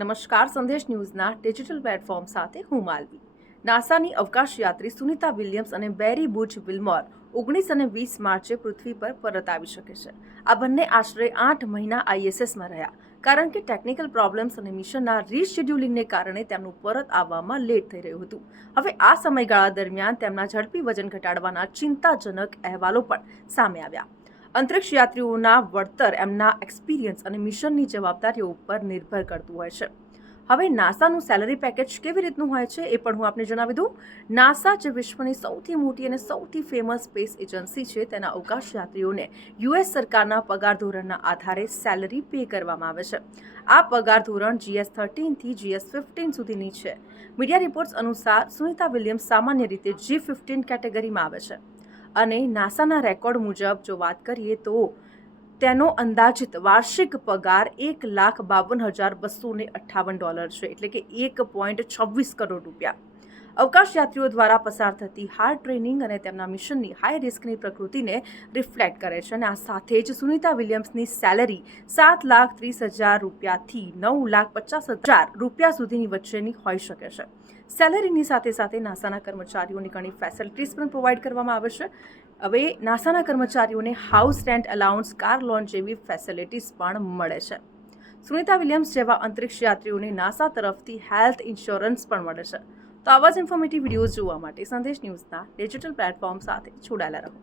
નમસ્કાર, સંદેશ ન્યૂઝના digital platform સાથે હું માલવી. નાસાની અવકાશ યાત્રી સુનિતા વિલિયમ્સ અને બેરી બુચ વિલ્મોર 19 અને 20 માર્ચે પૃથ્વી પર પરત આવી શકે છે. આ બંને આશરે 8 મહિના ISSમાં રહ્યા, કારણ કે ટેકનિકલ પ્રોબ્લેમ્સ અને મિશનના રીશેડ્યુલિંગને કારણે તેમનું પરત આવવામાં લેટ થઈ રહ્યું હતું. હવે આ સમયગાળા દરમિયાન તેમના ઝડપી વજન ઘટાડવાના ચિંતાજનક અહેવાલો પણ સામે આવ્યા. અંતરિક્ષ યાત્રીઓના વળતર એમના એક્સપિરિયન્સ અને મિશનની જવાબદારીઓ ઉપર નિર્ભર કરતું હોય છે. હવે નાસાનું સેલરી પેકેજ કેવી રીતનું હોય છે એ પણ હું આપને જણાવી દઉં. નાસા જે વિશ્વની સૌથી મોટી અને સૌથી ફેમસ સ્પેસ એજન્સી છે, તેના અવકાશ યાત્રીઓને US સરકારના પગાર ધોરણના આધારે સેલરી પે કરવામાં આવે છે. આ પગાર ધોરણ GS13 થી GS15 સુધીની છે. મીડિયા રિપોર્ટ્સ અનુસાર સુનિતા વિલિયમ્સ સામાન્ય રીતે G15 કેટેગરીમાં આવે છે અને નાસાના રેકોર્ડ મુજબ જો વાત કરીએ તો તેનો અંદાજિત વાર્ષિક પગાર $1,52,258 છે, એટલે કે $1.26 કરોડ રૂપિયા. અવકાશ યાત્રીઓ દ્વારા પસાર થતી હાર્ડ ટ્રેનિંગ અને તેમના મિશનની હાઈ રિસ્કની પ્રકૃતિને રિફ્લેક્ટ કરે છે. અને આ સાથે જ સુનિતા વિલિયમ્સની સેલરી $7,30,000 થી $9,50,000 સુધીની વચ્ચેની હોઈ શકે છે. સેલરીની સાથે સાથે નાસાના કર્મચારીઓની ઘણી ફેસિલિટીઝ પણ પ્રોવાઈડ કરવામાં આવે છે. હવે નાસાના કર્મચારીઓને house rent allowance, car loan જેવી ફેસિલિટીઝ પણ મળે છે. સુનિતા વિલિયમ્સ જેવા અંતરિક્ષ યાત્રીઓને નાસા તરફથી હેલ્થ ઇન્સ્યોરન્સ પણ મળે છે. તો આવા જ ઇન્ફોર્મેટિવ વિડીયોઝ જોવા માટે સંદેશ ન્યૂઝના ડિજિટલ પ્લેટફોર્મ સાથે જોડાયેલા રહો.